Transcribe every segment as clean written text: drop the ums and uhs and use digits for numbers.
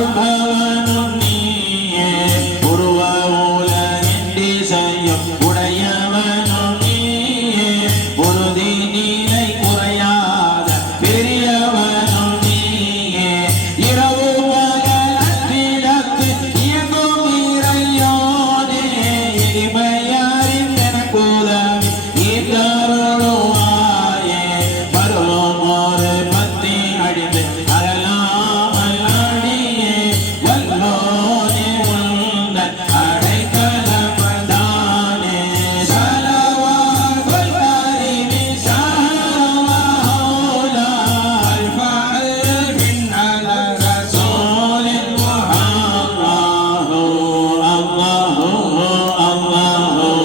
வாழ்பவனும் நீயே உருவவுல செய்யும் உடையவனும் நீயே உறுதி நீலை குறையாத பெரியவனும் நீயே இரவு பகலத்திடத்து இயங்கும் இறையோனே இனிமையாரின் எனக்குதவி ஈந்தருளுவாயே பருவம் ஒரு பத்தி அடிந்து அகலாமல் அடியே வல்லோனே உந்தன் அடைக்கலப்பதானே சலவாத்துல் கரீமி சலவாஹுலா அல்ஃபஅல் பின்னல ரசூலில் முஹம்மது அல்லாஹு அல்லாஹு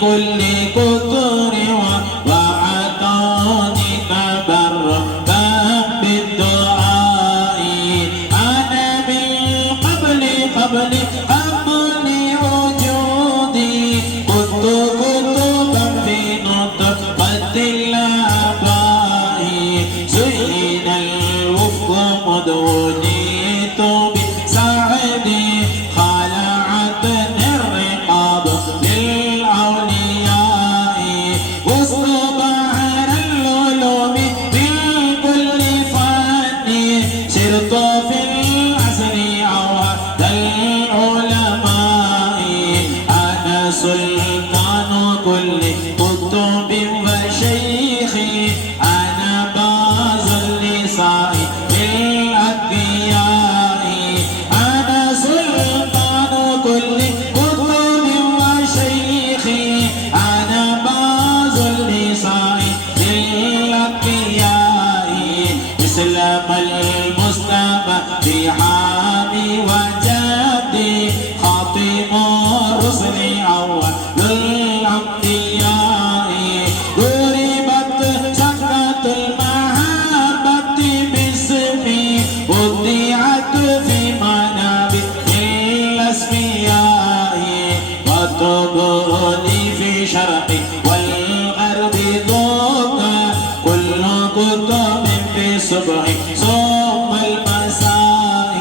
كل قطر وعطاني تبركا بالدعاء أنا من قبل وجودي كنت في نطفة الآباء زين الوفق مدونيت بسعدي خلعتني الرقاب للأولياء وسط بحر العلوم بالكل فن سرت في العصر عواد العلماء أنا سلطان كل قطب وشيخي أنا باز النساء للأتقياء أنا سلطان كل قطب وشيخي أنا باز النساء للأتقياء إسلام المصطفى في حامي وجدي خاتم الرسل أول الأنبياء ضربت سكة المحبة باسمي وضيعت في منابر الأسمياء وتبني في شرقي والغرب ضوء كل قطب في صبحي ثم المساء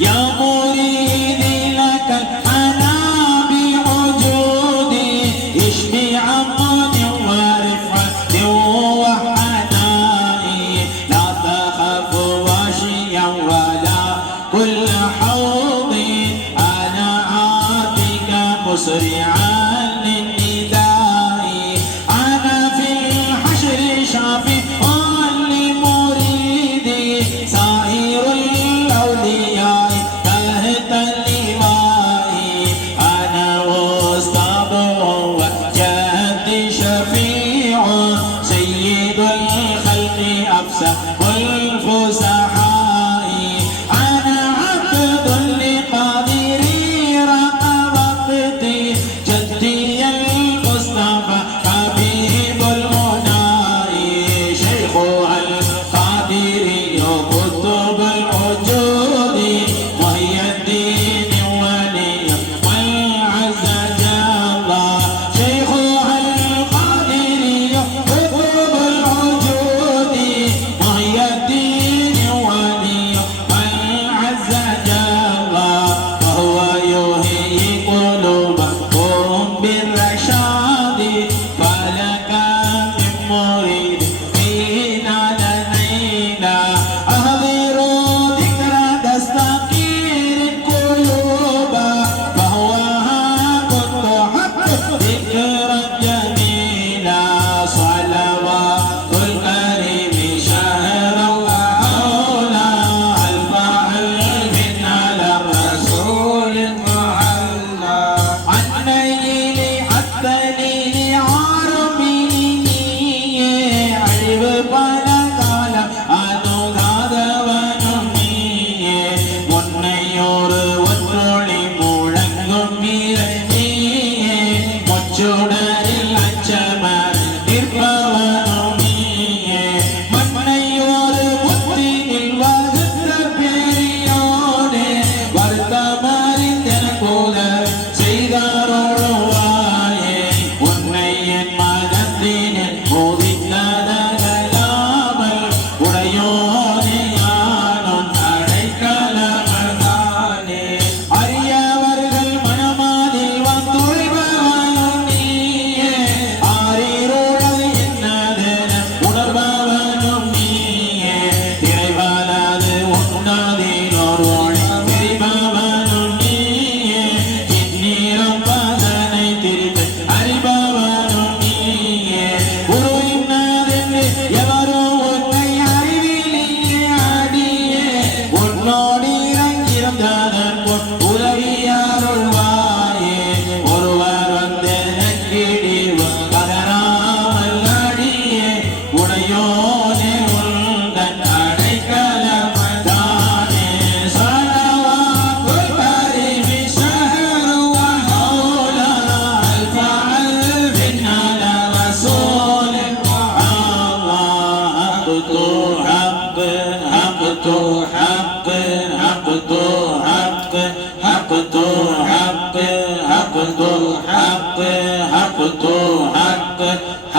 يا مريدي لك الحنى بعجودي اشفي عمني ورفعة وحنائي لا تخف واشيا ولا كل حوضي أنا آتيك مسرعا للنداء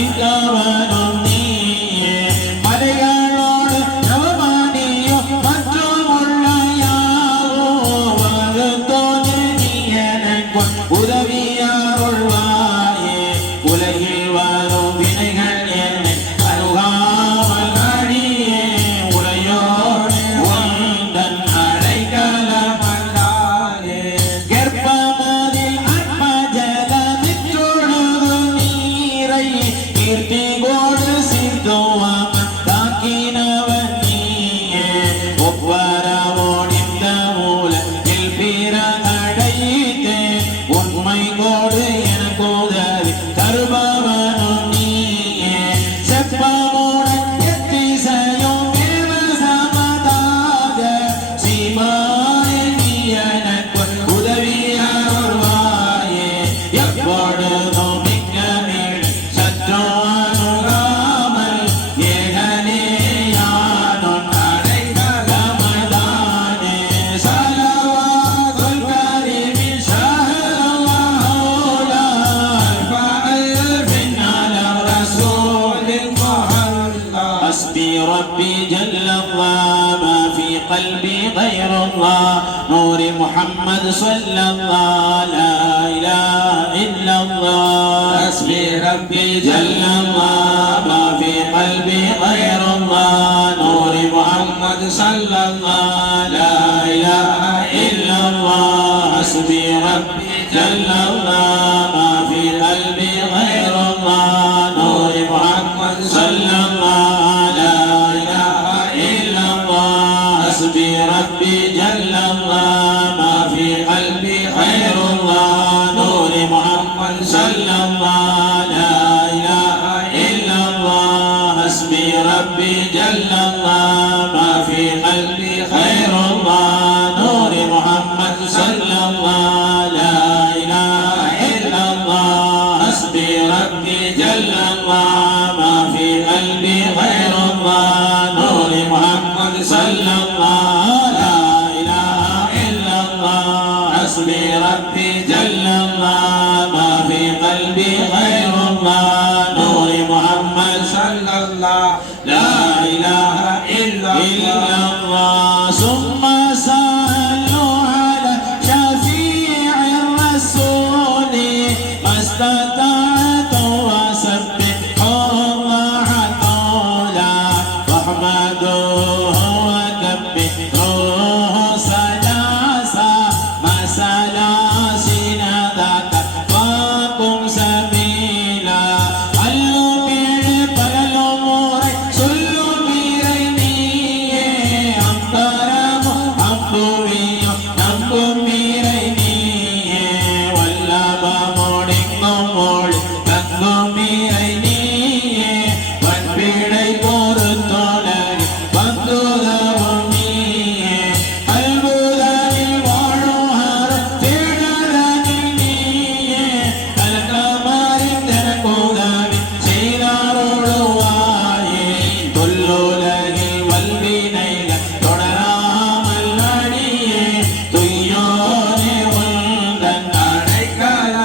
வைத்தவனும் நீயே மலைகளோடு நவமானியும் மற்றும் உள்ள யாவோ வருத்தோது நீ எனக்கு உதவியாருள்வாயே உலகில் வரும் வினைகள் என்னை அருகாமல் அடியே உடையோடு உந்தன் அடைக்கலமல்லாதே கர்ப்பமதில் அற்பஜலமிற்றொழுது நீரை கீர்த்தி கோடு சிந்துவம் தாக்கினவன் நீயே ஒவ்வொருவோடிந்த மூலத்தில் பிறகடைத்தே உண்மை கோடு எனக்கு உதவி தருபவனும் நீயே செப்பமுடன் எத்திசையும் தேவ சமதாக சீமாய நீ எனக்கு உதவியாருள்வாயே எப்பொழுதும் மிக்க மீள் சத்ரு அணுகாமல் ஏகனே யானும் அடைக்கலமதானே சலவாத்துல் கரீமின் ஷஹ்ரல்லாஹ் فألف على رسول محمد حسبي ربي جل الله ما في قلبي غير الله نور محمد صلى الله لا إله إلا الله حسبي ربي جل الله ما في قلبي غير الله نور محمد صلى الله لا إله إلا الله حسبي ربي جل الله ما في قلبي غير الله نور محمد صلى الله لا إله إلا الله حسبي ربي جل الله ما في قلبي خير الله نور محمد صلى الله لا إله إلا الله حسبي ربي جل الله ما في قلبي خير الله نور محمد صلى الله لا إله إلا الله حسبي ربي جل الله ما في قلبي خير الله نور محمد صلى الله لا إله إلا الله حسبي ربي جل الله ما في قلبي خير الله نور محمد صلى الله لا إله إلا الله ثم صلوا على شفيع الرسول ما استطعتم وسبحوا الله طولا واحمدوه وكبروه سلاسا ما سلاسل ذاك فاقم سبيلا قلوا بيد الأمور سلوا بيرينيه أمطرهم أمطوية نمكم بيرينيه واللب مودكم مود تكم بيرينيه وانبيڑை பொறுத்தோடனே வந்துதவும் நீயே அல்புதனில் வாழும் ஹர தேடலனில் நீயே கலக்கமறிந்தனக்குதவி செய்தாரோடுவாயே தொல்லுலகில் வல்வினைகள் தொடராமல் அடியே துய்யோனே உந்தன்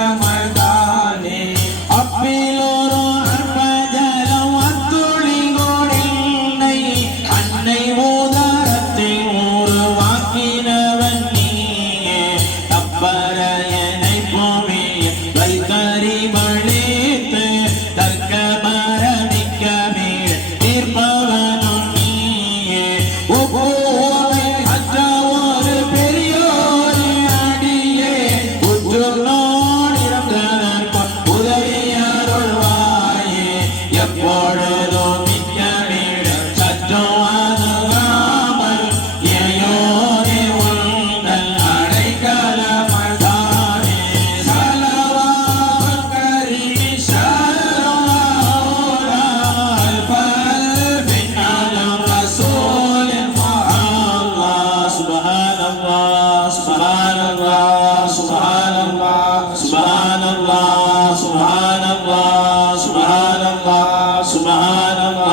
அடைக்கலமதானே அப்பிலோரோ அற்பஜலம் அத்துளிகோடில்லை அன்னை ஊதரத்தில் உருவாக்கினவன் நீயே தப்பரையனை பூமியில் வைத்தறிவழித்து தற்க மரமிக்க மீள் தீர்ப்பவனும் நீயே ஒவ்வொரு அற்ற ஒரு பெரியோரை அடியே உற்று நோடிருந்ததற்கு உதவியாருள்வாயே எப்பொழுதும் மிக்க மீள் சற்று அணுகாமல் இறையோனே உந்தன் அடைக்கலமதானே சலவாத்துல் கரீமின் ஷஹ்ரல்லாஹ் فألف على رسول محمد سبحان الله سبحان الله سبحان الله سبحان الله سبحان الله سبحان الله سبحان الله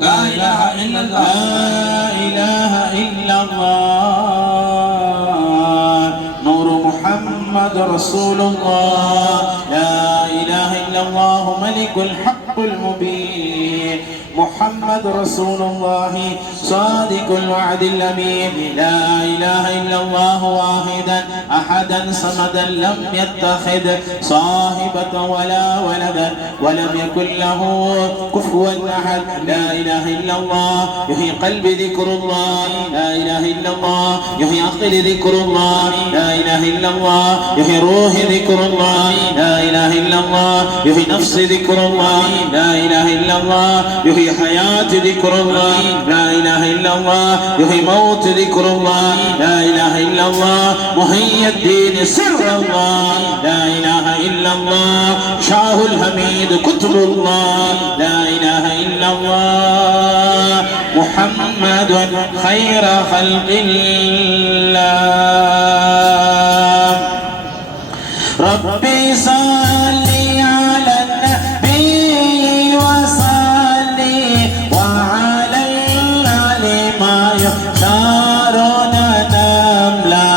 لا إله إلا الله لا إله إلا الله نور محمد رسول الله لا إله إلا الله ملك الحق المبين محمد رسول الله صادق الوعد الأمين لا إله إلا الله واحدا أحدا صمدا لم يتخذ صاحبة ولا ولدا ولم يكن له كفوا أحد لا إله إلا الله يحيي قلبي ذكر الله لا إله إلا الله يحيي عقلي ذكر الله لا إله إلا الله يحيي روحي ذكر الله لا إله إلا الله يحيي نفسي ذكر الله لا إله إلا الله يحيي حياتي ذكر الله لا إله إلا الله يحيي موت ذكر الله لا إله إلا الله محيي الدين سر الله لا إله إلا الله شاه الحميد كتب الله لا إله إلا الله محمد خير خلق الله ربي صل على النبي وصلي وعلى الآل ما يختارون نملا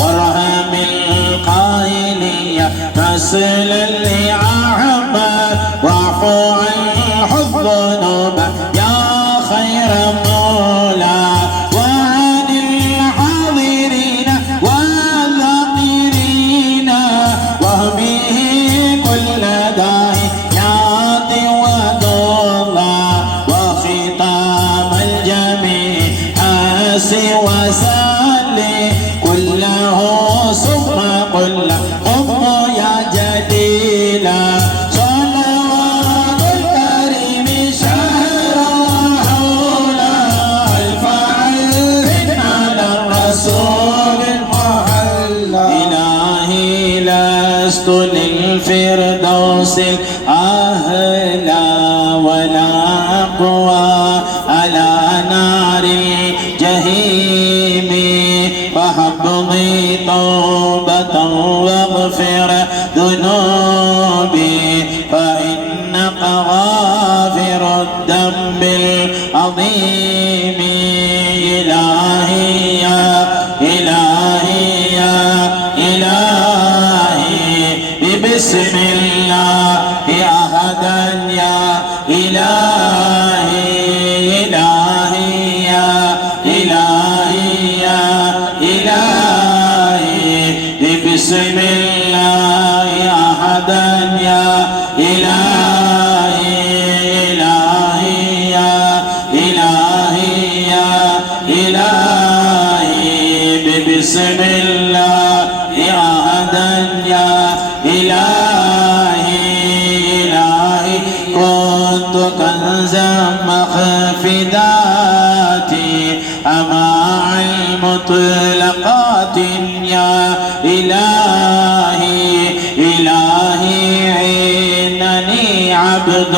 وارحم القائلين رسلا لأحمد واعفو عنه الذنوب يا خير مولا وعن الحاضرين والذاكرين وهمه كل داعيات وضلا وختام الجميع حاسي وسلي كله ثم كل قم يا جليلا صلوات الكريم شهر حولا ألف عهد على الرسول المحلى إلهي لست للفردوس الأهلا ولا أقوى على نار الجحيم فحبضي توبة واغفر ذنوبي فإنك غافر الذنب العظيم إلهي يا إلهي يا إلهي ببسم الله أحدا يا إلهي إلهي يا إلهي يا إلهي ببسم الله أحدا يا إلهي إلهي يا إلهي يا إلهي ببسم الله أحدا يا إلهي إلهي كنت كنزا مخفداتي أمع المطلقات يا إلهي إلهي إنني عبد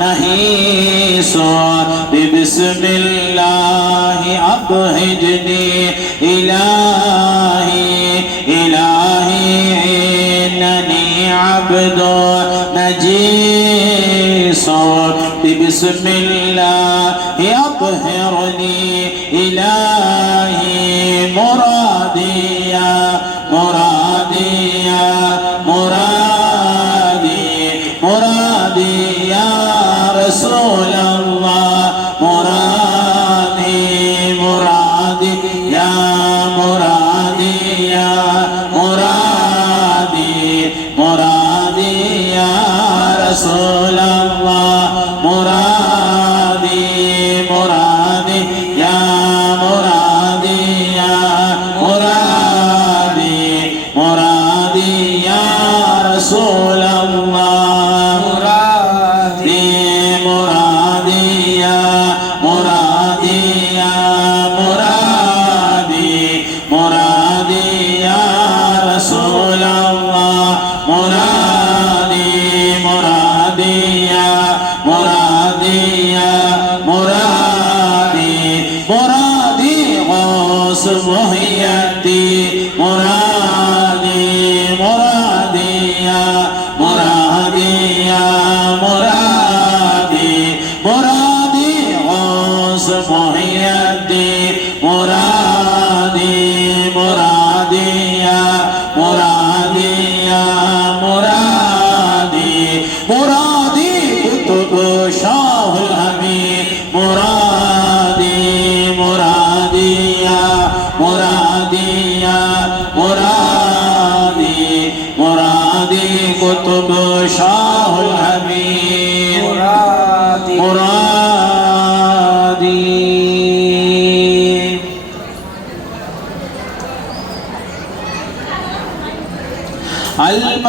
نهيس ببسم الله أبهجني إلهي إلهي إنني عبد نجيس ببسم الله أطهرني إلهي مرادي يا مرادي يا مرادي مرادي يا رسول الله مرادي مرادي يا مرادي يا مرادي مرادي يا رسول الله مرادي مرادي يا مرادي يا مرادي مرادي يا رسول الله مرادي مرادي يا مرادي يا مرادي مرادي يا رسول الله مرادي مرادي يا مرادي يا مرادي مرادي غوث محيتي مرادي مرادي يا مرادي يا مرادي مرادي कुतुब शाहुल हमीद मुरादी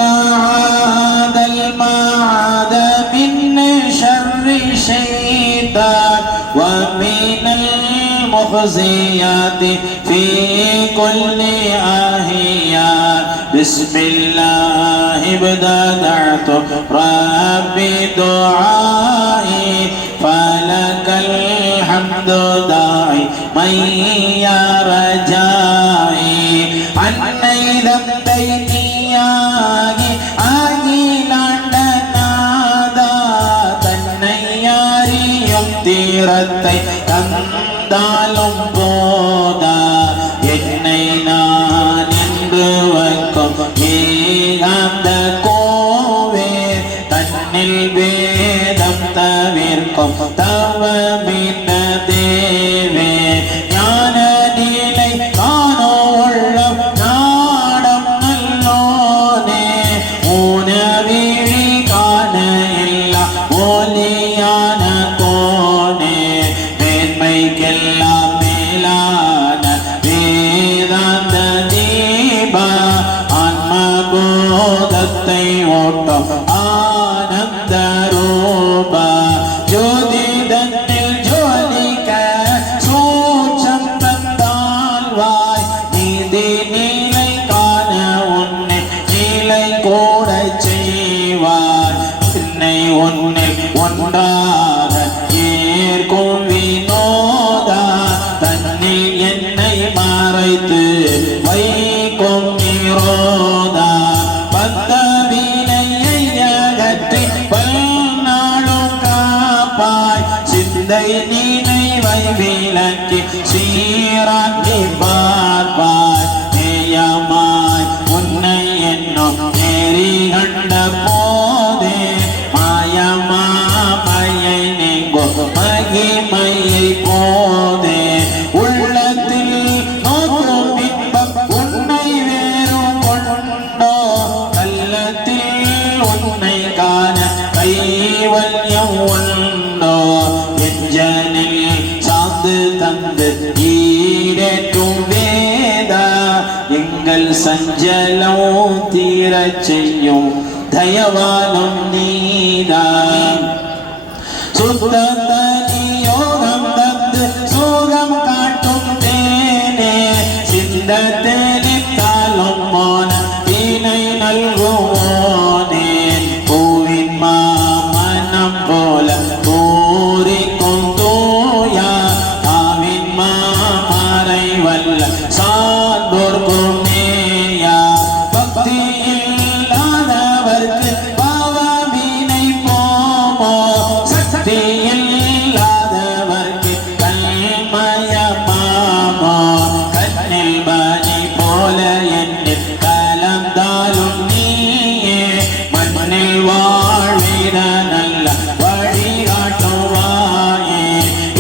المعاذ المعاذ من شر الشيطان ومن المخزيات في كل آهيات بسم الله ابتدأت ربي دعائي فلك الحمد دائما يا رجائي عني ذنبيني தீரத்தை தந்தாலும் போதா என்னை நான் என்று வைக்கும் ஏகாந்த கோவே தன்னில் வேதம் தவிர்க்கும் தவமின்ன தேவே ஞான நிலை காணோ உள்ளம் நாடம் நல்லோனே ஊனவிழி காண இல்லா ஒலியான மேன்மைக்கெல்லாம் மேலான வேதாந்த தீப ஆன்மபோதத்தை ஓட்டம் ஆனந்த ரூப ஜோதிடத்தில் ஜோலிக்க சூட்சம் தந்தாழ்வாய் நீதி நீலை காண உன்னை நீலை கூட செய்வாய் என்னை உன்னில் ஒன்றாக ஏற்கும் வினோதா தன்னில் என்னை மறைத்து வைக்கும் நிரோதா பத்த வினையை அகற்றி பல்நாளும் காப்பாய் சிந்தை நினைவை விளக்கி சீராக்கி பார்ப்பாய் நேயமாய் உன்னை என்னும் நேரி கண்ட போதே மாயமாமையை நீங்கோ மகிமையை போதே உள்ளத்தில் நோக்கும் இன்பம் உன்னை வேறும் கொண்டோ கள்ளத்தில் உன்னை காண கைவல்யம் உண்டோ எஞ்சனில் சாந்து தந்து ஈடேற்றும் வேதா எங்கள் சஞ்சலம் தீரச் செய்யும் தயவானும் நீதான் சுத்த தனி யோகம் தந்து சோகம் காட்டும் தேனே சிந்த தெளித்தாலும் மோன தீனை நல்குவோனே பூவின் மாமனம் போல பூரிக்கும் தூயா ஆவின் மாமரை வல்ல சார்ந்தோர்க்கும் நேயா பக்தியில் இல்லாதவர்க்கு கல்மயமாமோ கண்ணில் பனி போல என்னில் கலந்தாலும் நீயே மண்ணில் வாழ்விட நல்ல வழிகாட்டுவாயே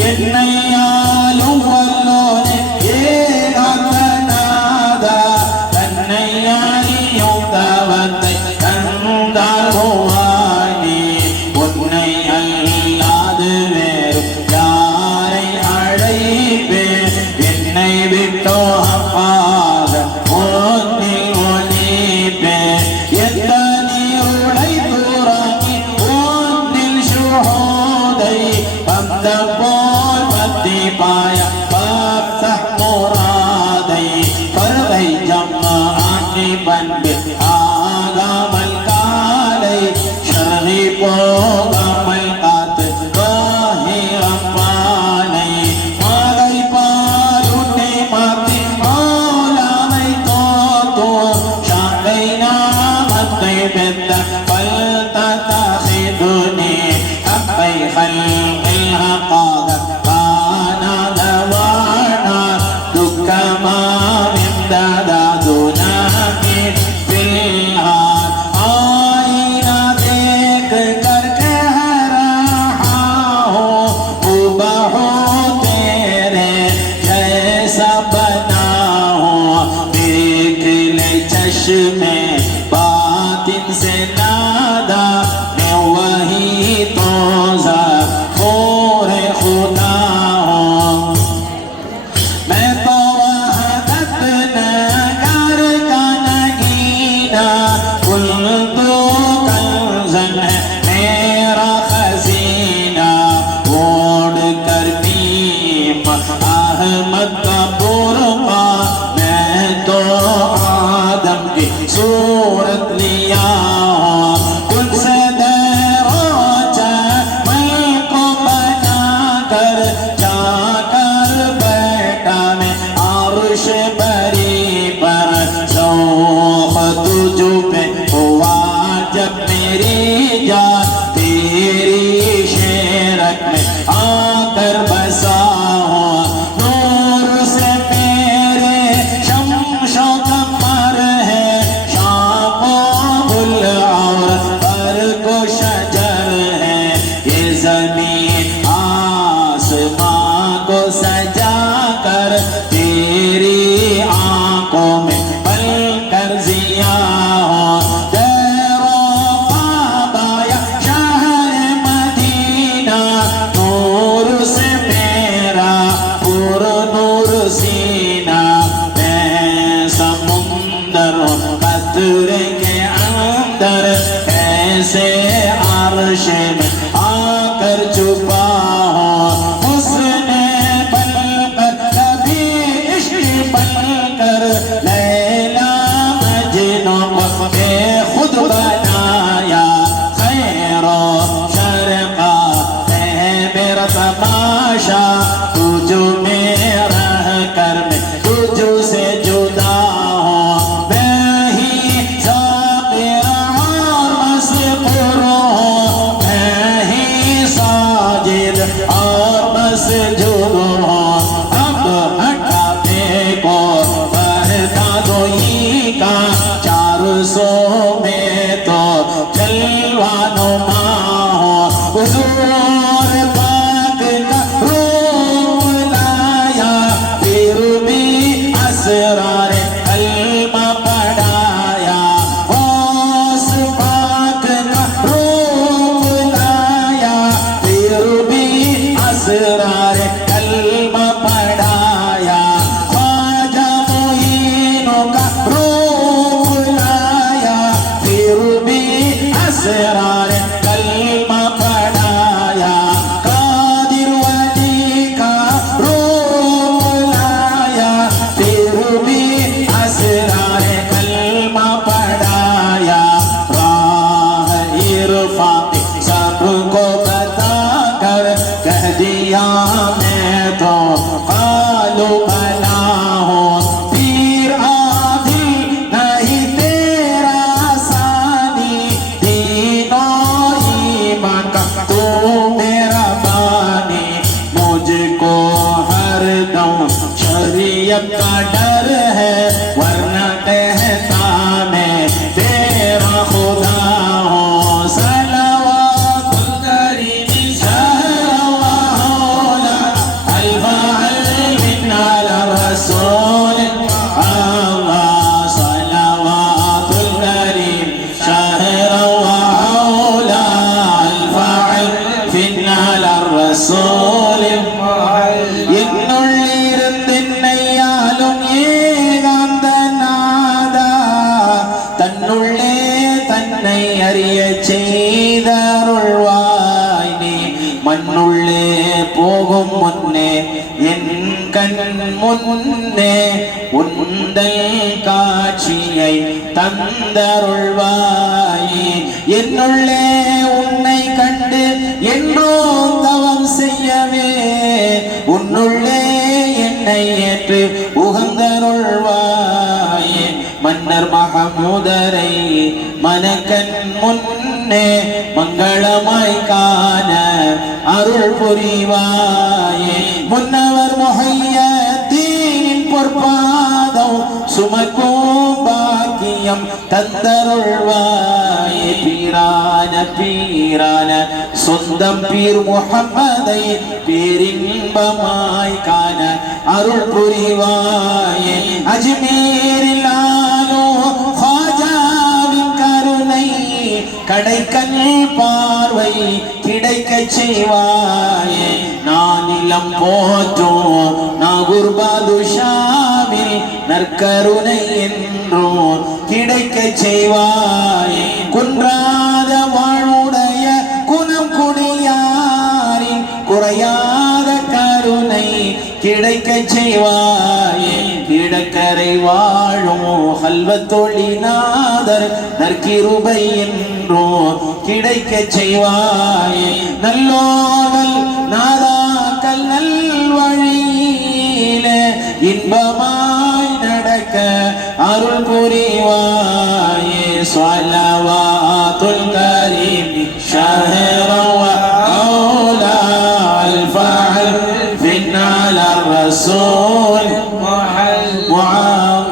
என்னையாலும் வல்லோனே ஏகாந்தநாதா தன்னை அறியும் தவத்தை தந்தாழ்வாயே உன்னை அல்லாது வேறு யாரை அழைப்பேன் என்னை விட்டோ அப்பாக ஒன்னில் ஒளிப்பேன் எந்த நீருளை தூராக்கி ஒன்னில் சுஹோதை வந்த போல் பத்தி பாய பக்த முராதை பருவை ஜம்ம ஆட்சி பண்பில் ஆகாமல் காலை ஷரவி போகாமல் காத்து காஹிரம் மாலை மாலை பாலுட்டை மாத்தி மாலாமை தோத்தோ ஷாங்கை நாமத்தை பெத்த பல் தத்தஹிதுனி அப்பை ஹல்கில் ஹகாத கானாத வாணா துக்கமா விந்ததா துனாகி பில்ஹார் ஆயினா देख कर कह रहा हूँ हुबहू तेरे जैसा बना हूँ देख ले चश्मे बातिन से ना कुल्दो कंजन मेरा खजीना ओढ़ कर नीम अहमद का बुर्का मैं तो आदम की सूरत लिया तुझसे दरोचा मैं को बना कर जाकर बैठा मैं आरुश बरी पर शौक़ तुझ पे हुआ जब मेरी जान तेरी शेरत में आकर बसा नूर से मेरे शम्शो कमर है शामो गुल और बरगो शजर है ये ज़मीन आसमां को सजा कर तेरी आंखों में पल कर जिया ऐसे आर्श में आकर छुपा हो उसने पल कर कभी इश्क पल कर लैला मजनू को खुद बनाया खैरो शर्का है मेरा तमाशा तुझ में रह कर मैं तुझ से जुदा और बस जो अब हटा देखो बढ़ता दोई का 400 में तो जलवानो माहो हुजूर पाक का रूप लाया फिर भी असरार कलमा पढ़ाया उस पाक का रूप लाया फिर भी असरार कलमा पढ़ाया ख्वाजा मोइनों का रूप लाया फिर भी असरार कलमा पढ़ाया कादिर वली का रूप लाया फिर भी असरार कलमा पढ़ाया राह इरफा सबको बता कर कह दिया मैं तो कालो बना हो पीर आदिल नहीं तेरा सानी दीनो ईमान का तू मेरा बानी मुझको हर दम शरीयत का डर है वरना कहता मैं तेरा खुदा हूँ தன்னுள்ளே தன்னை அறிய செய்தருள்வாய் நீ மண்ணுள்ளே போகும் முன்னே என் கண் முன்னே உந்தன் காட்சியை தந்தருள்வாய் என்னுள்ளே உன்னை கண்டு என்றோ தவம் செய்யவே உன்னுள்ளே என்னை ஏற்று உகந்தருள்வாய் மன்னர் மஹமூதரை மனக்கண் முன்னே மங்களமாய் காண அருள் புரிவாயே முன்னவர் முஹையத்தீனின் பொற்பாதம் சுமக்கும் பாக்கியம் தந்தருள்வாயே பீரான சொந்தம் பீர் முஹம்மதை பேரின்பமாய் காண அருள் புரிவாயே அஜ்மீரில் ஆலோ ஹாஜாவின் கருணை கடைக்கண் பார்வை கிடைக்கச் செய்வாயே நானிலம் போற்றும் நாகூர் பாதுஷாவில் நற்கருணை என்றோ கிடைக்கச் செய்வாய் செய்வாயே கிடக்கரை வாழும் கல்வத்தொழிநாதர் நற்கிருபை என்றோ கிடைக்க செய்வாயே நல்லோவல் நாதாக்கள் நல்வழியிலே இன்பமாய் நடக்க அருள் புரிவாயே ஸலவாத்துல் கரீம் ஷஹரா வ அவுலா அல்ஃபஅல் ஃபின்னால الرسول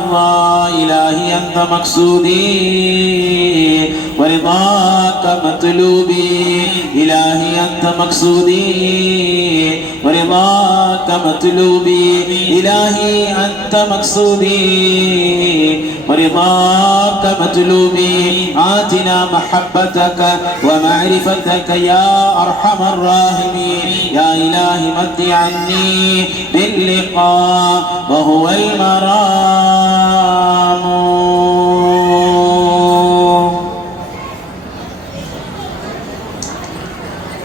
وعلى إلهي أنت مقصودي ورضاك مطلوبي إلهي أنت مقصودي ورضاك مطلوبي إلهي أنت مقصودي ورضاك مطلوبي آتنا محبتك ومعرفتك يا أرحم الراحمين يا إلهي متعني باللقاء وهو المرام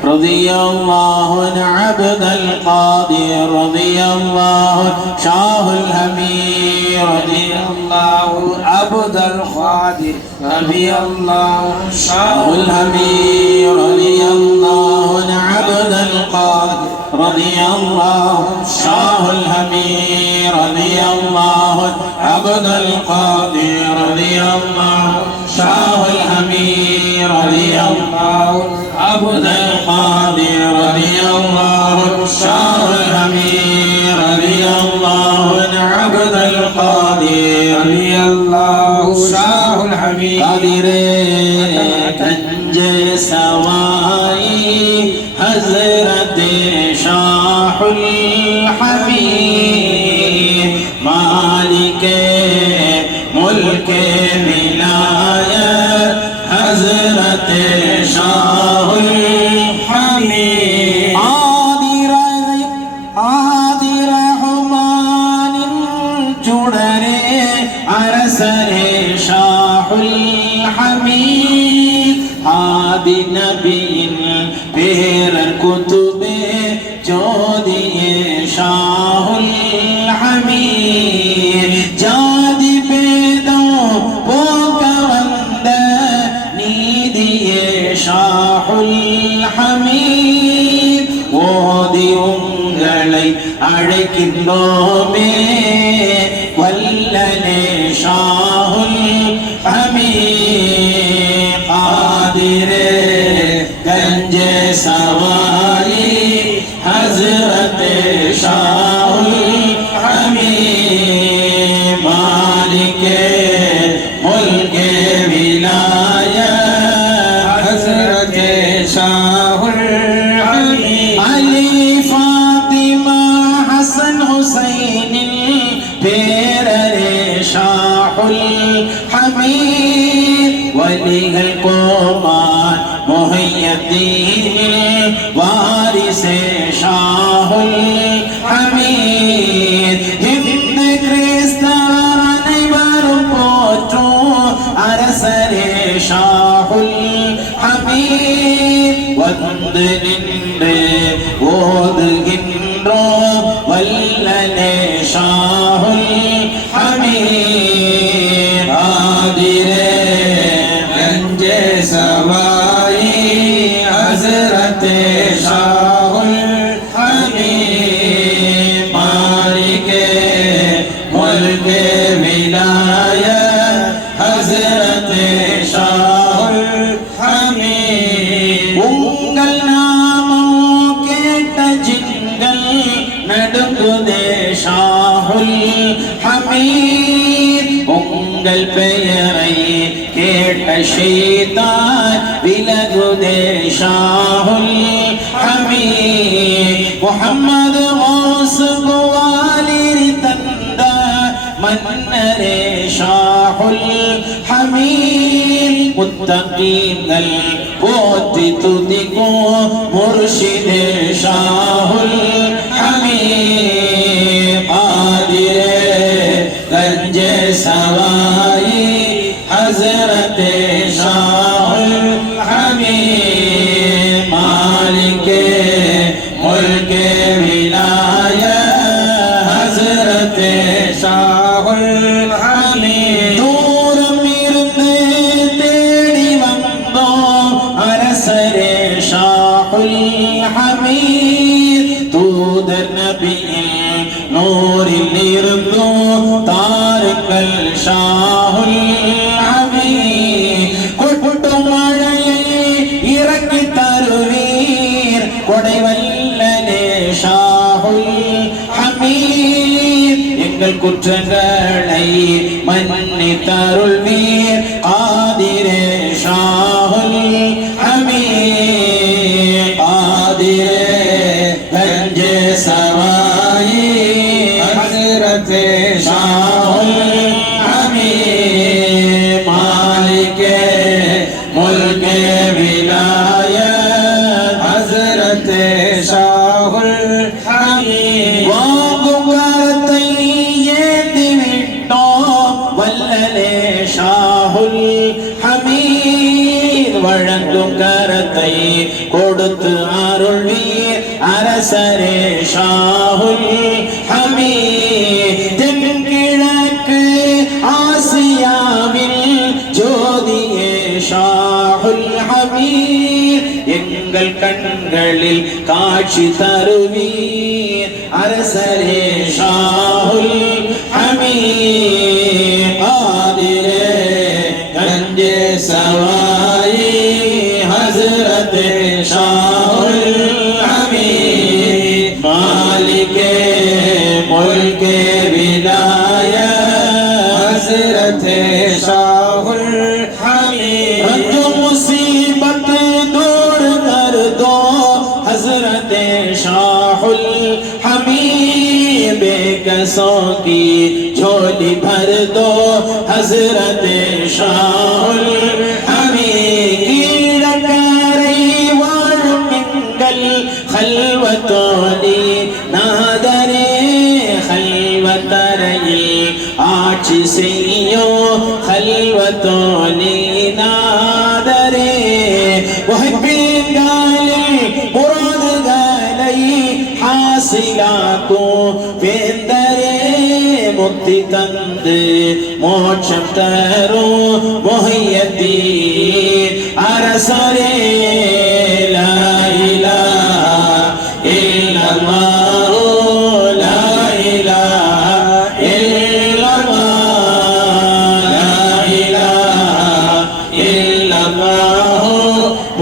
رضي الله عن عبد القادر رضي الله شاه الهمير رضي الله عبد القادر رضي الله شاه الهمير رضي الله عن عبد القادر رضي الله شاه الهمير رضي الله عبد القادر رضي الله شاه الهمير رضي الله عبد القادر رضي الله شاه الهمير رضي الله عبد القادر رضي الله شاه الهمير قادر کنج سوائی حضرت شاہ الحمید مالک ملک ولایت حضرت شاہ الحمید آدی رحمان چڑرے عرسر شاہ الحمید آدی نبی پیر کتب جودی شاہ الحمید جادی بیدو پوکوند نیدی شاہ الحمید ஓதி உங்களை அழைக்கின்றோமே வல்லலே ஷாஹுல் ஹமீத் காதிரே கஞ்சே சவாரி Hazrat Shahul Hamid மாலிகே முல்கே விலாயத் Hazrat Shahul Ali Fatima Hassan Hussein Perare Shahul Hamid Waligal Qoman Muhyiddin Warise Shahul Hamid Hind Kristar Anaivarum Potru Arasare Shahul Hamid வந்து நின்று ஓதுகின்றோம் வல்லலே ஷாஹுல் ஹமீத் ஆதிரே கஞ்சே சவாயி ஹஸ்ரத் ஷாஹுல் ஹமீத் மாலிகே முல்கே விலாயத் ஹஸ்ரத் ஷாஹுல் ஹமீத் உங்கள் நாமம் கேட்ட ஜின்கள் நடுங்குதே ஷாஹுல் ஹமீத் உங்கள் பெயரை கேட்ட ஷைத்தான் விலகுதே ஷாஹுல் ஹமீத் முஹம்மது கௌஸ் குவாலிரி தந்த மன்னரே ஷாஹுல் ஹமீத் முத்தகீன்கள் போற்றி துதிக்கும் முர்ஷிதே ஷாஹுல் ஹமீத் ஆதிரே கஞ்சே சவாயி ஹஸ்ரத் ஷாஹுல் ஹமீத் மாலிகே முல்கே விலாயத் குற்றங்களை மன்னித்தருள்வீர் ஆதிரே ஷாஹுல் ஹமீத் ஆதிரே கஞ்சே சவாயி ஹஸ்ரத்தே ஷாஹுல் ஹமீத் மாலிகே முல்கே விலாயத் ஹஸ்ரத்தே ஷாஹுல் ஹமீத் வாங்குகரத்தை ஏந்தி விட்டோம் வல்லலே ஷாஹுல் ஹமீத் வழங்கும் கரத்தை கொடுத்து அருள்வீர் அரசரே ஷாஹுல் ஹமீத் தென்கிழக்கு ஆசியாவில் ஜோதியே ஷாஹுல் ஹமீத் எங்கள் கண்களில் காட்சி தருவீர் அரசரே ஷாஹுல் ஹமீத் ஆதிரே கஞ்சே சவாயி ஹஸ்ரத்தே ஷாஹுல் ஹமீத் மாலிகே முல்கே விலாயத் हज़रते शाहुल हमीद रंज मुसीबत दूर कर दो हज़रते शाहुल हमीद बेकसों की झोली भर दो हज़रते शाहुल हमीद कीड़कரை வாழும் எங்கள் खल्वतोली नादरे खल्वतரையில் ஆட்சி செய்யோ खल्वतोली नादरे முஹிப்பீன்களில் முராதுகளை ஹாசிலாக்கும் வேந்தரே முக்தி தந்து மோட்சம் தரும் முஹியத்தீன் அரசரே லா இலாஹா இல்லல்லாஹ் லா இலாஹா இல்லல்லாஹ் லா இலாஹா இல்லல்லாஹ்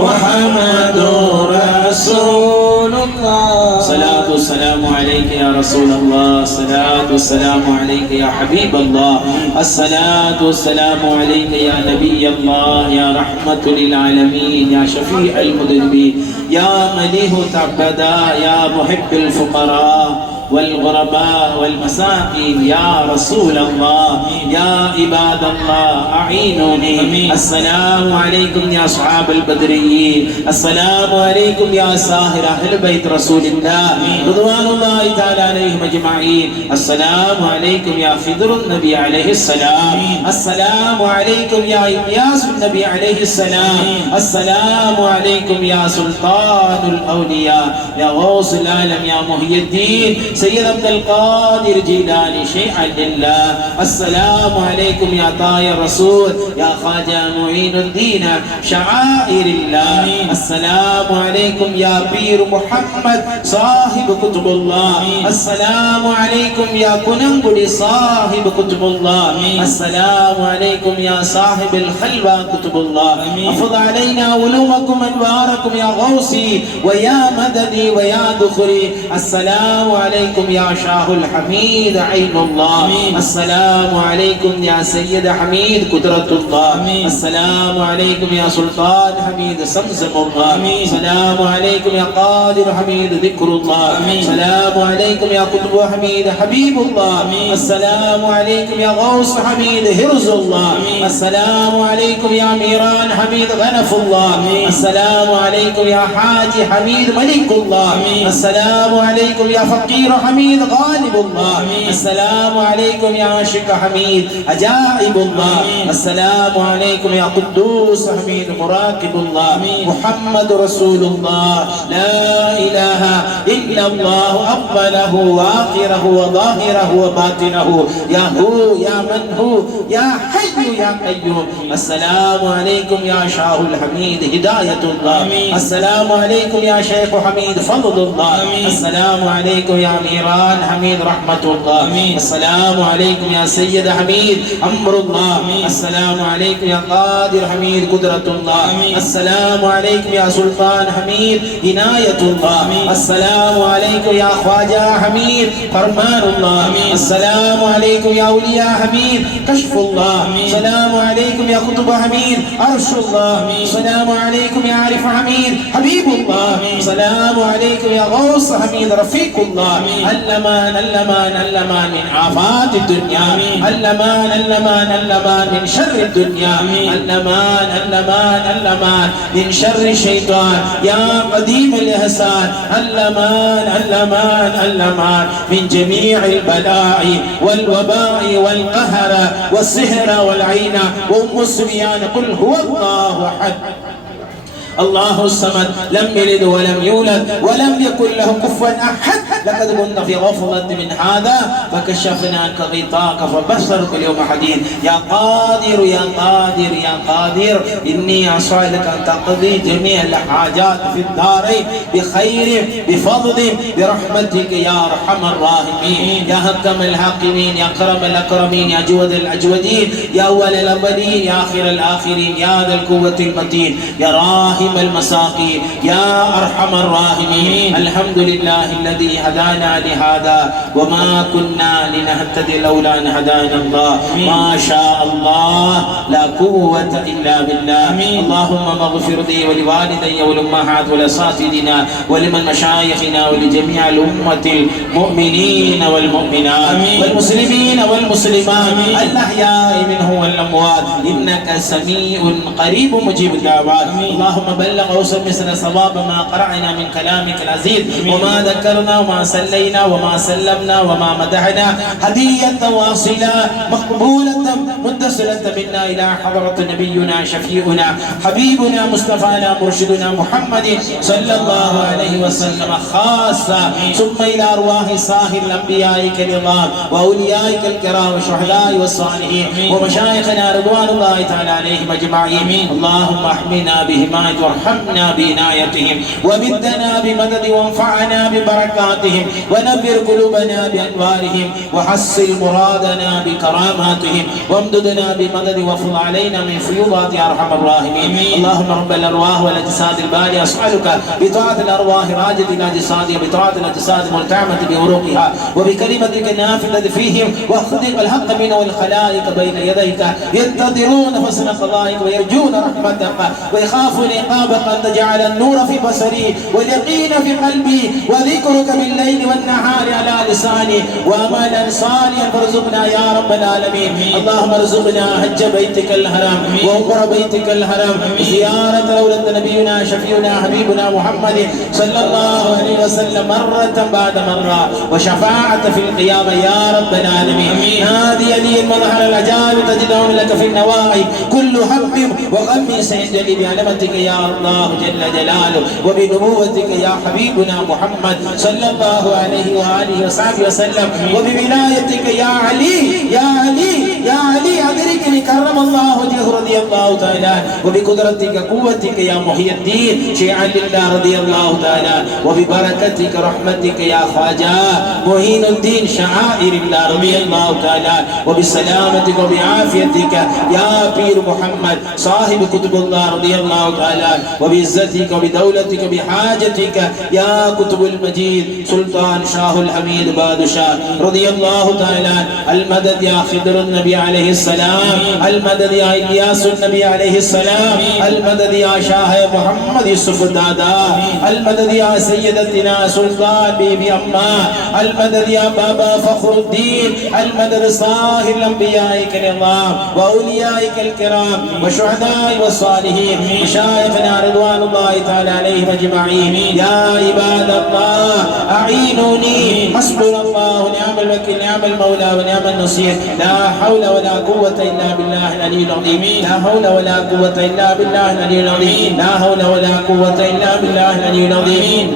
முஹம்மதுர் ரசூலுல்லாஹ் صلاة والسلام عليك يا رسول الله الصلاة والسلام عليك يا حبيب الله الصلاة والسلام عليك يا نبي الله يا رحمة للعالمين يا شفيع المذنبين يا مليه تعبدا يا محب الفقراء والغرباء والمساكين يا رسول الله يا عباد الله أعينوني السلام عليكم يا أصحاب البدريين السلام عليكم يا ساهر أهل بيت رسول الله رضوان الله تعالى عليهم أجمعين السلام عليكم يا خضر النبي عليه السلام السلام عليكم يا إلياس النبي عليه السلام السلام عليكم يا سلطان الأولياء يا غوث العالم يا محي الدين سيد عبد القادر جيلاني شيعا لله السلام عليكم يا طاير الرسول يا خواجة معين الدين شعائر الله السلام عليكم يا بير محمد صاحب كتب الله السلام عليكم يا كننقل صاحب كتب الله السلام عليكم يا صاحب الخلوة كتب الله افض علينا علومكم انواركم يا غوثي ويا مددي ويا ذخري السلام عليكم يا شاه الحميد عين الله السلام عليكم يا سيد حميد قدرة الله السلام عليكم يا سلطان حميد سمزم الله السلام عليكم يا قادر حميد ذكر الله السلام عليكم يا قطب حميد حبيب الله السلام عليكم يا غوث حميد هرز الله السلام عليكم يا ميران حميد غنف الله السلام عليكم يا حاجي حميد ملك الله السلام عليكم يا فقير حميد غالب الله السلام عليكم يا عاشق حميد عجائب الله السلام عليكم يا قدوس حميد مراقب الله محمد رسول الله لا إله إلا الله أوله وآخره وظاهره وباطنه يا هو يا من هو يا حي يا قيوم السلام عليكم يا شاه الحميد هداية الله السلام عليكم يا شيخ حميد فضل الله السلام عليكم يا نيران حميد رحمة الله. السلام عليكم يا سيد حميد أمر الله. السلام عليكم يا قادر حميد قدرة الله. السلام عليكم يا سلطان حميد عناية الله. السلام عليكم يا خواجة حميد فرمان الله. السلام عليكم يا أولياء حميد كشف الله. السلام عليكم يا قطب حميد عرش الله. السلام عليكم يا عارف حميد حبيب الله. السلام عليكم يا غوث حميد رفيق الله. اللمان اللمان اللمان من آفات الدنيا. اللمان اللمان اللمان من شر الدنيا. اللمان اللمان اللمان من شر الشيطان يا قديم الإحسان. اللمان اللمان اللمان من جميع البلاء والوباء والقهر والسحر والعين وأم السبيان. قل هو الله أحد الله الصمد لم يلد ولم يولد ولم يكن له كفوا احد. لقد كنت في غفلة من هذا فكشفنا عنك غطاءك فبصرك اليوم حديد. يا قادر يا قادر يا قادر اني اسالك ان تقضي جميع الحاجات في الدارين بخير بفضل برحمتك يا ارحم الراحمين يا حكم الحاكمين يا اكرم الاكرمين يا اجود الاجودين يا اول الاولين يا اخر الاخرين يا ذا القوة المتين يا راحم المساقين يا أرحم الراحمين. الحمد لله الذي هدانا لهذا وما كنا لنهتدي لولا أن هدانا الله. ما شاء الله لا قوة إلا بالله. اللهم اغفر لي ولوالدي والأمهات والأساتذتنا ولمن مشايخنا ولجميع الأمة المؤمنين والمؤمنات والمسلمين والمسلمات الأحياء منهم والأموات إنك سميع قريب مجيب الدعوات. اللهم بلغ وصل مثل صواب ما قرأنا من كلامك العزيز وما ذكرنا وما سلينا وما سلمنا وما مدحنا هدية واصلة مقبولة متصلة منا إلى حضرة نبينا شفيعنا حبيبنا مصطفانا مرشدنا محمد صلى الله عليه وسلم خاصة ثم إلى أرواح صاحب الأنبياء الكرام وأوليائك الكرام والشهداء والصالحين ومشايخنا رضوان الله تعالى عليهم أجمعين. اللهم احمنا بحماية وارحمنا بعنايتهم ومدنا بمدد وانفعنا ببركاتهم ونبر قلوبنا بأنوارهم وحصل مرادنا بكراماتهم وامددنا بمدد وفضل علينا من فيوضات يا أرحم الراحمين. اللهم رب الأرواح والأجساد الباري أسألك بطاعة الأرواح راجة الأجساد وبطاعة الأجساد ملتعمة بوروقها وبكلمتك النافذة فيهم واخذق الحق منه والخلائق بين يديك ينتظرون فصل قضائك ويرجون رحمتك ويخافون عقابك أن تجعل النور في بصري واليقين في قلبي وذكرك بالليل والنهار على لساني وأملا صالحا فارزقنا يا رب العالمين. اللهم ارزقنا حج بيتك الحرام وعمر بيتك الحرام زيارة رولة نبينا شفيعنا حبيبنا محمد صلى الله عليه وسلم مرة بعد مرة وشفاعة في القيامة يا رب العالمين. هذه لي المظهر العجائب تجدون لك في النواحي كل هم وغم سينجلي بعلمتك يا الله جل جلاله وبنبوتك يا حبيبنا محمد صلى الله عليه وآله وصحبه وسلم وبولايتك يا علي يا علي يا علي أدركني كرم الله وجهه رضي الله تعالى وبقدرتك قوتك يا محي الدين شيعا لله رضي الله تعالى وببركتك رحمتك يا خواجة معين الدين شعائر الله رضي الله تعالى وبسلامتك وبعافيتك يا بير محمد صاحب كتب الله رضي الله تعالى وبعزتك وبدولتك وبحاجتك يا كتب المجيد سلطان شاه الحميد بادشاه رضي الله تعالى. المدد يا خضر النبي عليه السلام المدد يا إلياس النبي عليه السلام المدد يا شاه محمد يوسف دادا المدد يا سيدتنا سلطان بيبي أما المدد يا بابا فخر الدين المدد صاحب الأنبياء الكرام وأوليائك الكرام والشهداء والصالحين مشايخنا رضوان الله تعالى عليهم أجمعين. يا عباد الله أعينوني حسبنا الله ونعم الوكيل نعم المولى ونعم النصير. لا حول ولا قوة إلا بالله العلي العظيم. لا حول ولا قوة إلا بالله العلي العظيم. لا حول ولا قوة إلا بالله العلي العظيم.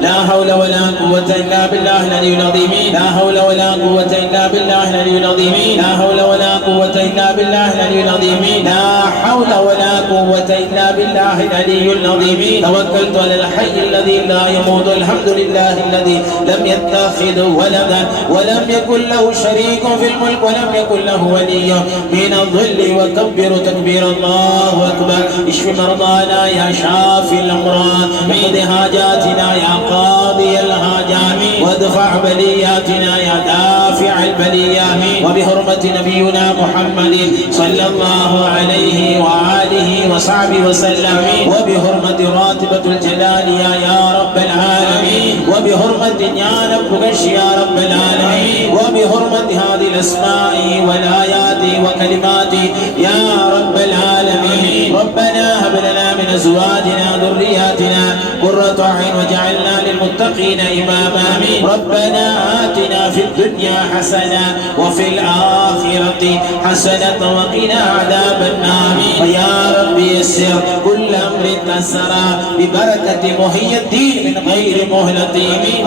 لا حول ولا قوة إلا بالله العلي العظيم لا حول ولا قوة إلا بالله العلي العظيم لا حول ولا قوة إلا بالله العلي العظيم لا حول ولا قوة إلا بالله العلي العظيم توكلت على الحي الذي لا يموت الحمد لله الذي لم يتخذ ولدا ولم يكن له شريك في الملك ولم يكن له ولي من الظل وكبر تكبير الله أكبر اشف مرضانا يا شافي الأمراض اقض حاجاتنا يا قاضي الحاجات وادفع بلياتنا يا دافع البليات وبحرمة نبينا محمد صلى الله عليه وآله وصحبه وسلم وبحرمة راتبة الجلال يا رب العالمين وبحرمة يا ربك يا رب العالمين وبحرمة هذه الأسماء والآيات وكلمات يا رب العالمين ربنا هب لنا من أزواجنا ذرياتنا قرة أعين وجعلنا للمتقين إماما ربنا آتنا في الدنيا حسنة وفي الآخرة حسنة وقنا عذاب النار ويا رب يسر كل أمر تسرى ببركة محي الدين من غير مهلة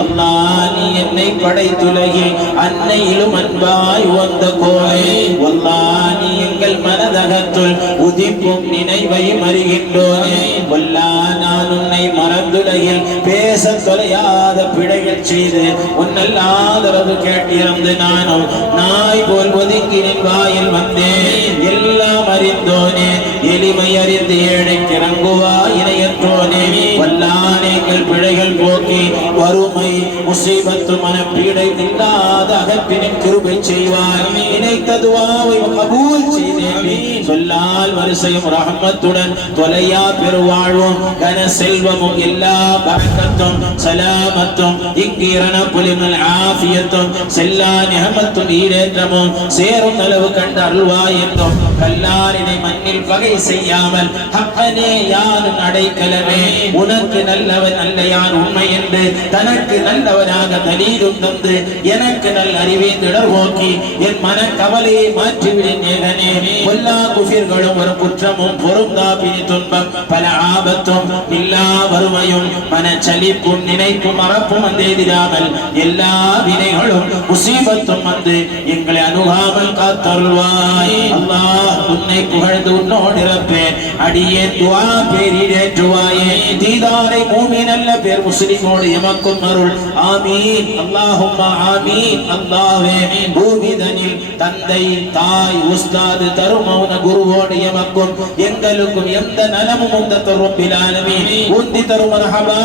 الله நீ என்னை படைத்துலகில் அன்னையிலும் அன்பாய் வந்த கோலே வல்லாஹ் நீ எங்கள் மனதகத்துள் உதிப்பும் நினைவையும் அறிகின்றோனே வல்லாஹ் நான் உன்னை மறந்துலகில் பேச தொலையாத பிழைகள் செய்து உன்னல் ஆதரவு கேட்டிருந்து நானும் நாய் போல் ஒதுங்கி நின் வாயில் வந்தேன் எல்லாம் அறிந்தோனே எளிமை அறிந்து ஏழைக்கு இறங்குவா இணையற்றோனே வல்லான் எங்கள் பிழைகள் போக்கி வறுமை முசீபத்து மனப்பீடை இல்லாத அகற்றினின் கிருபை செய்வார் நினைத்த துஆவை கபூல் செய்தேன் சொல்லால் வரிசையும் ரஹமத்துடன் தொலையா பெருவாழ்வும் கன செல்வமும் எல்லா பரக்கத்தும் சலாமத்தும் இங்கீரண புலிமல் ஆஃபியத்தும் செல்லா நிஹமத்தும் ஈடேற்றமும் சேரும் அளவு கண்ட அருள்வாய் என்றும் கல்லாரினை மண்ணில் பகை செய்யாமல் ஹப்பனே யான் அடைக்கலமே உனக்கு நல்லவன் அல்ல யான் உண்மை என்று தனக்கு நல்லவனாக தலீலும் தந்து எனக்கு நல் அறிவை திடர்வோக்கி என் மன கவலையை மாற்றிவிடும் ஏகனே எல்லா குஃபிர்களும் ஒரு குற்றமும் பொருந்தாபினி துன்பம் பல ஆபத்தும் இல்லா வறுமையும் மனச்சலிப்பும் நினைப்பும் மறப்பும் வந்து எதிராமல் எல்லா வினைகளும் முசீபத்தும் வந்து எங்களை அணுகாமல் காத்தருள்வாய் அல்லாஹ் உன்னை புகழ்ந்து உன்னோடு இருப்பேன் அடியே துஆ பேரிடேற்றுவாயே தீதாரை மூமின் அல்ல பேர் முஸ்லிமோடு எமக்கும் அருள் ஆமீன் அல்லாஹும்ம ஆமீன் அல்லாஹ்வே பூமிதனில் தந்தை தாய் உஸ்தாது தருமௌன குருவோடு எமக்கும் எங்களுக்கும் எந்த நலமும் உந்த ரப்பில் ஆலமீன் உந்தி தரும் மர்ஹபா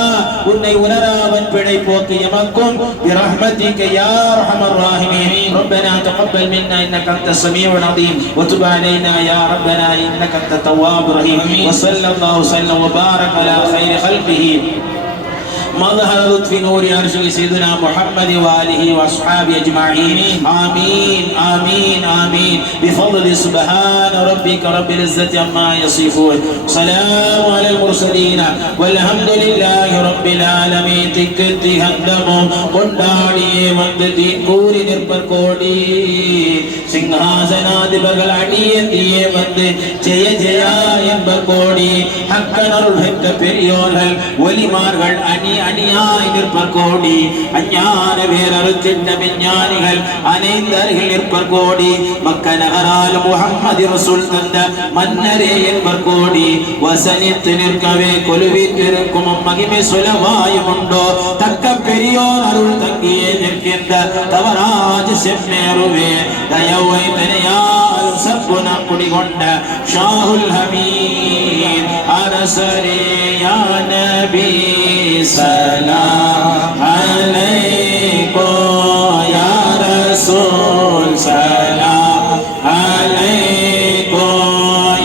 உன்னை உணராவன் பிழை போக்கு எமக்கும் برحمتك يا ارحم الراحمين ربنا تقبل منا انك انت السميع العليم وتب علينا يا ربنا انك انت التواب الرحيم وصلى الله وسلم وبارك على خير خلقه مظهر لطف نور عرشه سيدنا محمد وآله وأصحابه أجمعين آمين آمين آمين بفضل سبحان ربك رب العزة عما يصفون سلام على المرسلين والحمد لله رب العالمين திக்கத்தி ஹந்தமும் கொண்டாடியே வந்து தீக்கூறி நிற்பர் கோடி சிங்காசனாதிபர்கள் அடியேந்தியே வந்து ஜெய ஜெயா என்பர் கோடி ஹக்கனருள் பெற்ற பெரியோர்கள் ஒலிமார்கள் அணி அணியாய் நிற்பர் கோடி அஞ்ஞான வேறறுத்திட்ட விஞ்ஞானிகள் அனைந்தருகில் நிற்பர் கோடி மக்க நகரால் முஹம்மது ரசூல் தந்த மன்னரே என்பர் கோடி வசனித்து நிற்கவே கொலுவிட்டிருக்கும் மகிமை சுலவாயும் உண்டோ தக்க பெரியோர் அருள் தங்கியே நிற்கின்ற தவராஜ் செம்மேருவே தயவை தனையால் சப்புன குடிகொண்ட ஷாஹுல் ஹமீத் அரசரே யா நபி சலாம் அலைக்கும் யா ரசூல் சலாம் அலைக்கும்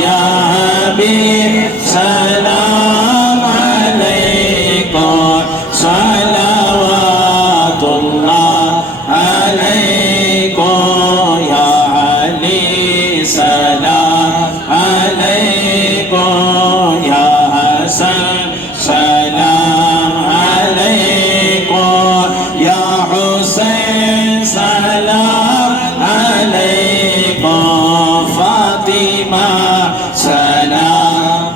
யா ஹபீப் சலாம் அலைக்கும் ஸலவாத்துல்லாஹ் அலைக்கும் யா அலி சலாம் அலைக்கும் யா ஹசன் சலாம் அலைக்கும் யா ஹுசைன் சலாம் அலைக்கும் ஃபாத்திமா சலாம்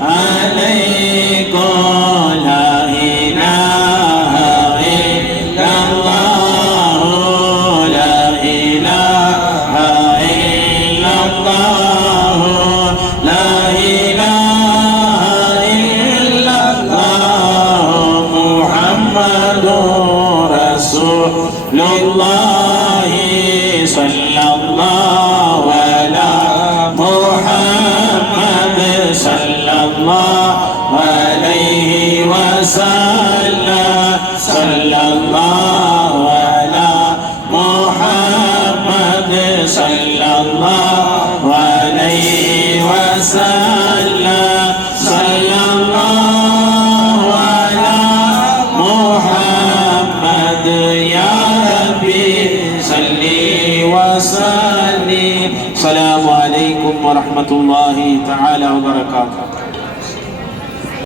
صلى الله عليه وسلم صلى الله على محمد يا ربي صل وسلم. السلام عليكم ورحمة الله تعالى وبركاته.